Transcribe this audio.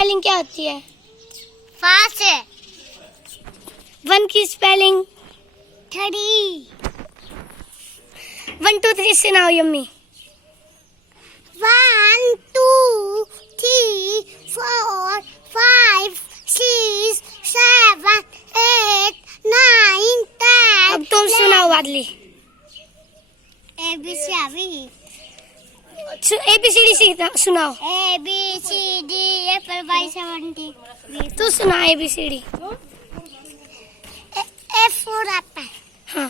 Spelling क्या होती है? फास्ट है। 1 की स्पेलिंग? 3। 1 2 3 सुनाओ यम्मी। 1 2 3 4 5 6 7 8 9 10। अब तुम सुनाओ वादली। ABC अभी ABCD सुनाओ। ABCD Apple by 70। तू सुना ABCD। F for apple. हाँ